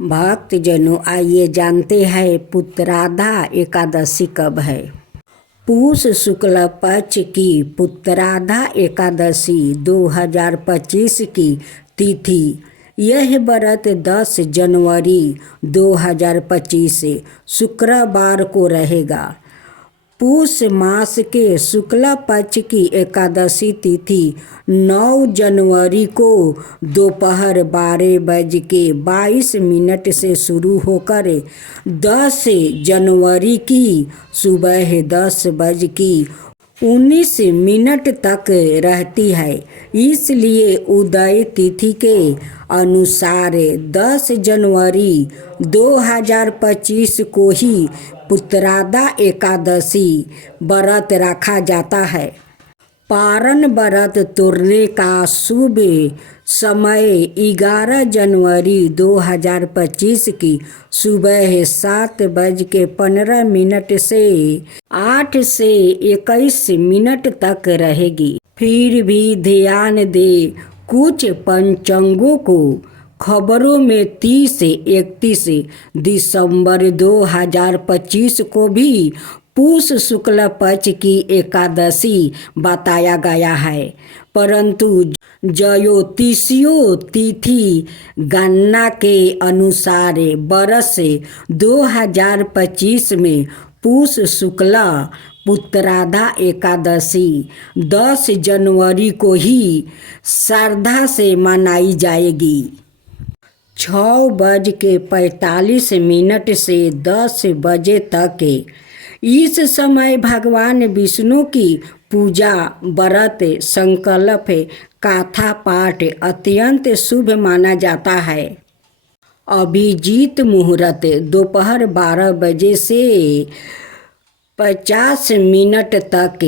भक्तजनों, आइए जानते हैं पुत्राधा एकादशी कब है। पूष शुक्ल पक्ष की पुत्राधा एकादशी 2025 की तिथि। यह व्रत 10 जनवरी 2025 शुक्रवार को रहेगा। पूष मास के शुक्ल पक्ष की एकादशी तिथि 9 जनवरी को दोपहर 12:22 से शुरू होकर 10 जनवरी की सुबह 10:19 तक रहती है। इसलिए उदय तिथि के अनुसार 10 जनवरी 2025 को ही पुत्राधा एकादशी व्रत रखा जाता है। पारण व्रत तोड़ने का शुभ समय 11 जनवरी 2025 की सुबह 7:15 से 8 से 21 तक रहेगी। फिर भी ध्यान दे, कुछ पंचांगों को खबरों में 30 से 31 दिसंबर 2025 को भी पूष शुक्ल पक्ष की एकादशी बताया गया है, परंतु ज्योतिषीय तिथि गणना के अनुसार वर्ष 2025 में पूष शुक्ल पुत्राधा एकादशी 10 जनवरी को ही श्रद्धा से मनाई जाएगी। 6:45 से 10 बजे तक इस समय भगवान विष्णु की पूजा, व्रत, संकल्प, कथा पाठ अत्यंत शुभ माना जाता है। अभिजीत मुहूर्त दोपहर 12 बजे से 50 तक।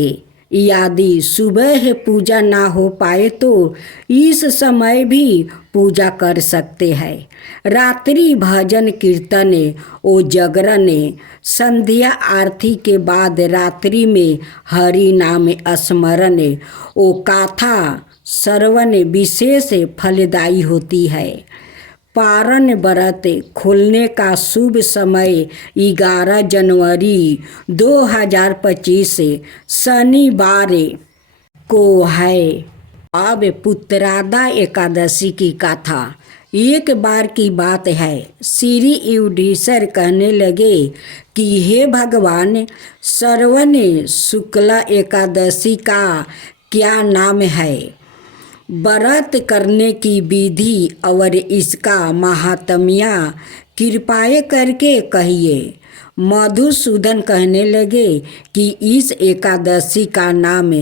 यदि सुबह पूजा ना हो पाए तो इस समय भी पूजा कर सकते हैं। रात्रि भजन कीर्तन और जागरण, संध्या आरती के बाद रात्रि में हरि नाम स्मरण और कथा श्रवण विशेष फलदायी होती है। पारण व्रत खोलने का शुभ समय 11 जनवरी 2025 शनिवार को है। अब पुत्राधा एकादशी की कथा। एक बार की बात है, श्री युधिष्ठिर कहने लगे कि हे भगवान, श्रवण शुक्ल एकादशी का क्या नाम है? व्रत करने की विधि और इसका महात्म्य कृपया करके कहिए। मधुसूदन कहने लगे कि इस एकादशी का नाम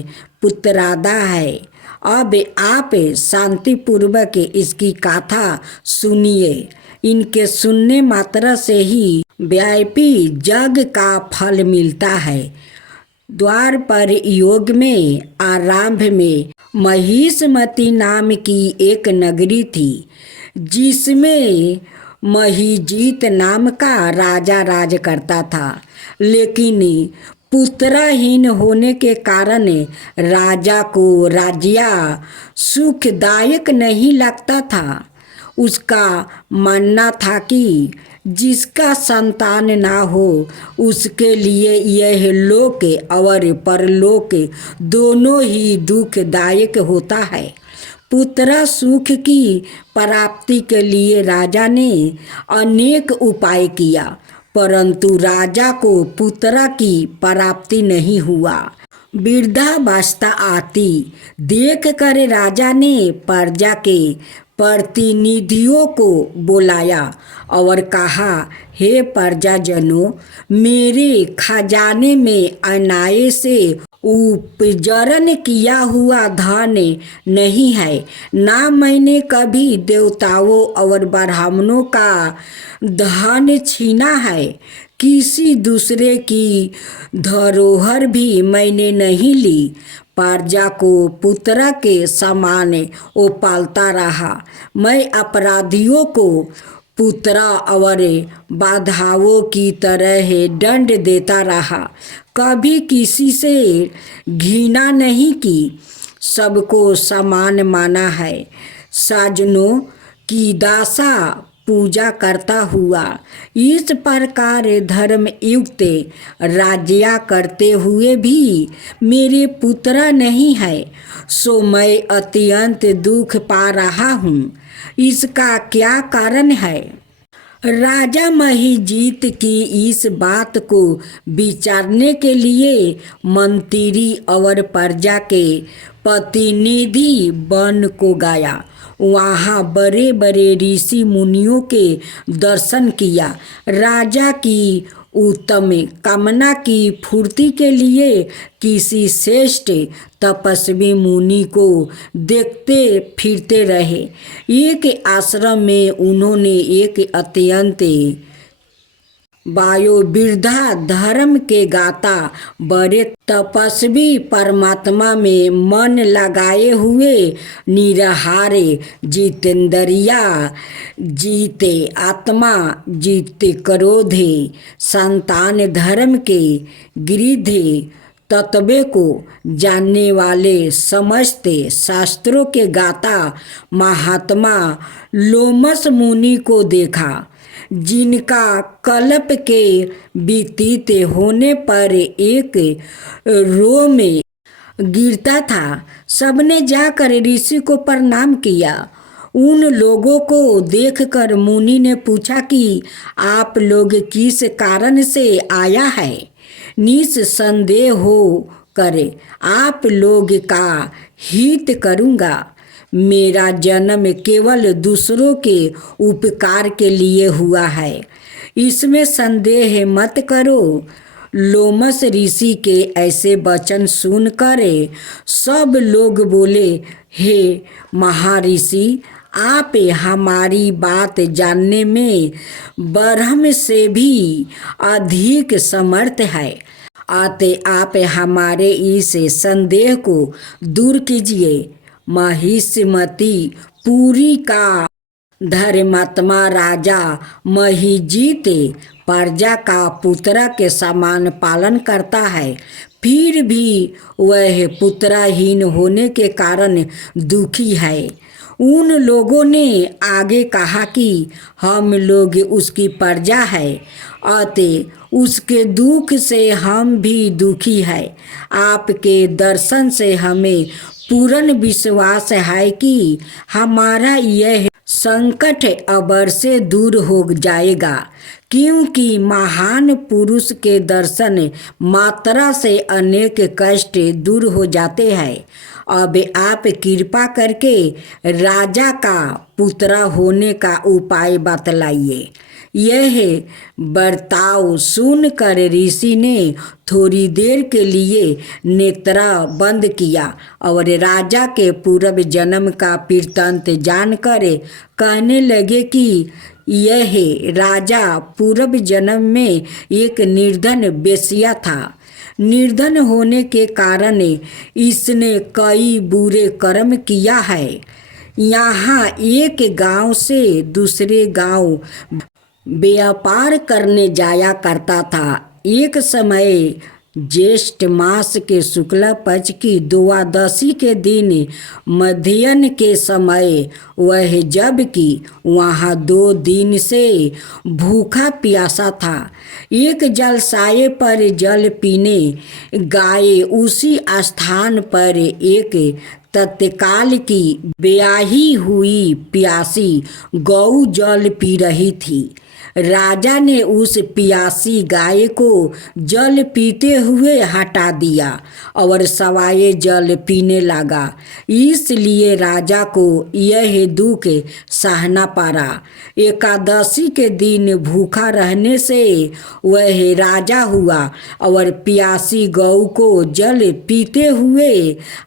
पुत्राधा है। अब आप शांतिपूर्वक इसकी कथा सुनिए। इनके सुनने मात्र से ही व्यापी जग का फल मिलता है। द्वापर युग में आरंभ में महिषमती नाम की एक नगरी थी, जिसमें महिजीत नाम का राजा राज करता था। लेकिन पुत्रहीन होने के कारण राजा को राज्य सुखदायक नहीं लगता था। उसका मानना था कि जिसका संतान ना हो उसके लिए यह लोक और परलोक दोनों ही दुखदायक होता है। पुत्र सुख की प्राप्ति के लिए राजा ने अनेक उपाय किया, परंतु राजा को पुत्र की प्राप्ति नहीं हुआ। वृद्धावस्था आती देख कर राजा ने प्रजा के प्रतिनिधियों को बुलाया और कहा, हे प्रजाजनों, मेरे खजाने में अन्याय से उपजन किया हुआ धन नहीं है। ना मैंने कभी देवताओं और ब्राह्मणों का धन छीना है। किसी दूसरे की धरोहर भी मैंने नहीं ली। प्रजा को पुत्र के समान वो पालता रहा। मैं अपराधियों को पुत्र और बाधाओं की तरह दंड देता रहा। कभी किसी से घृणा नहीं की, सबको समान माना है। साजनों की दशा पूजा करता हुआ इस प्रकार धर्म युक्त राज्या करते हुए भी मेरे पुत्र नहीं है, सो मैं अत्यंत दुख पा रहा हूँ। इसका क्या कारण है? राजा महिजीत की इस बात को विचारने के लिए मंत्री और प्रजा के प्रतिनिधि बन को गया। वहाँ बड़े बड़े ऋषि मुनियों के दर्शन किया। राजा की उत्तम कामना की पूर्ति के लिए किसी श्रेष्ठ तपस्वी मुनि को देखते फिरते रहे। एक आश्रम में उन्होंने एक अत्यंत वयोवृद्धा धर्म के गाता बड़े तपस्वी परमात्मा में मन लगाए हुए निराहारे जितेंद्रिया जीते आत्मा जीते क्रोधे संतान धर्म के गिरिधे तत्व को जानने वाले समस्त शास्त्रों के गाता महात्मा लोमस मुनि को देखा, जिनका कल्प के व्यतीत होने पर एक रो में गिरता था। सबने जाकर ऋषि को प्रणाम किया। उन लोगों को देखकर मुनि ने पूछा कि आप लोग किस कारण से आया है? निस्संदेह हो करे आप लोग का हित करूँगा। मेरा जन्म केवल दूसरों के उपकार के लिए हुआ है, इसमें संदेह मत करो। लोमस ऋषि के ऐसे वचन सुनकर सब लोग बोले, हे महर्षि, आप हमारी बात जानने में ब्रह्म से भी अधिक समर्थ है, अतः आप हमारे इस संदेह को दूर कीजिए। महिष्मती पुरी का धर्मात्मा राजा महिजीत प्रजा का पुत्र के समान पालन करता है, फिर भी वह पुत्रहीन होने के कारण दुखी है। उन लोगों ने आगे कहा कि हम लोग उसकी प्रजा है, अतः उसके दुख से हम भी दुखी है। आपके दर्शन से हमें पूर्ण विश्वास है कि हमारा यह संकट अवश्य दूर हो जाएगा, क्योंकि महान पुरुष के दर्शन मात्रा से अनेक कष्ट दूर हो जाते हैं। अब आप कृपा करके राजा का पुत्र होने का उपाय बतलाइए। यह बर्ताव सुनकर ऋषि ने थोड़ी देर के लिए नेत्र बंद किया और राजा के पूर्व जन्म का वृत्तांत जानकर कहने लगे कि यह राजा पूर्व जन्म में एक निर्धन वेश्या था। निर्धन होने के कारण इसने कई बुरे कर्म किया है। यहाँ एक गांव से दूसरे गांव व्यापार करने जाया करता था। एक समय ज्येष्ठ मास के शुक्ल पक्ष की द्वादशी के दिन मध्याह्न के समय वह जबकि वहाँ 2 दिन से भूखा प्यासा था, एक जलसाये पर जल पीने गए। उसी स्थान पर एक तत्काल की ब्याही हुई प्यासी गौ जल पी रही थी। राजा ने उस प्यासी गाय को जल पीते हुए हटा दिया और सवाए जल पीने लगा। इसलिए राजा को यह दुख सहना पड़ा। एकादशी के दिन भूखा रहने से वह राजा हुआ और प्यासी गौ को जल पीते हुए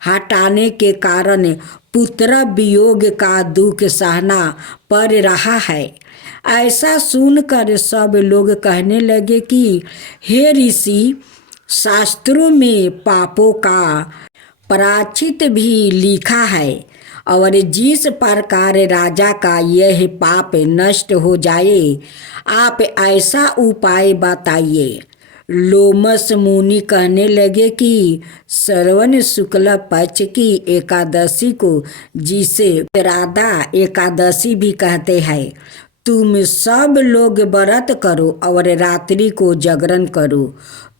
हटाने के कारण पुत्र वियोग का दुख सहना पड़ रहा है। ऐसा सुनकर सब लोग कहने लगे कि हे ऋषि, शास्त्रों में पापों का प्रायश्चित भी लिखा है और जिस प्रकार राजा का यह पाप नष्ट हो जाए, आप ऐसा उपाय बताइए। लोमस मुनि कहने लगे कि श्रवण शुक्ल पक्ष की एकादशी को, जिसे राधा एकादशी भी कहते हैं, तुम सब लोग व्रत करो और रात्रि को जागरण करो,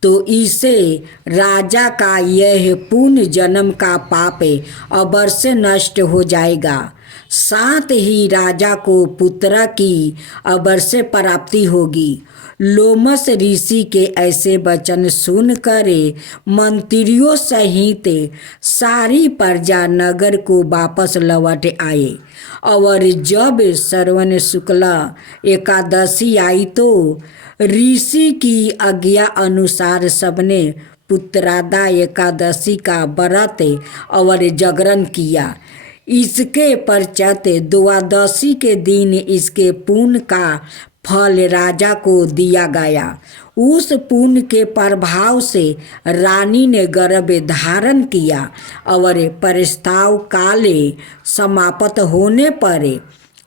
तो इससे राजा का यह पुण्य जन्म का पाप अवश्य नष्ट हो जाएगा। साथ ही राजा को पुत्र की अवश्य प्राप्ति होगी। लोमस ऋषि के ऐसे वचन सुनकर मंत्रियों सहित सारी प्रजा नगर को वापस लौट आए। और जब श्रवण शुक्ल एकादशी आई तो ऋषि की आज्ञा अनुसार सबने पुत्रादा एकादशी का व्रत और जागरण किया। इसके पश्चात द्वादशी के दिन इसके पुण्य का फल राजा को दिया गया। उस पुण्य के प्रभाव से रानी ने गर्भ धारण किया और प्रस्ताव काल समाप्त होने पर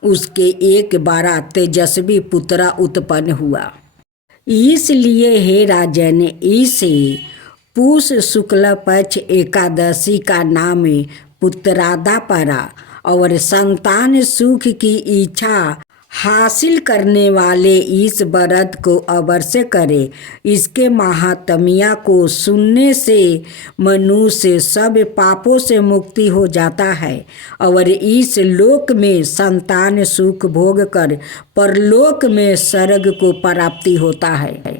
उसके एक बड़ा तेजस्वी पुत्र उत्पन्न हुआ। इसलिए हे राजन, इसे पूष शुक्ल पक्ष एकादशी का नाम पुत्रादा पड़ा और संतान सुख की इच्छा हासिल करने वाले इस व्रत को अवश्य करे। इसके महात्म्य को सुनने से मनुष्य सब पापों से मुक्ति हो जाता है और इस लोक में संतान सुख भोग कर परलोक में स्वर्ग को प्राप्ति होता है।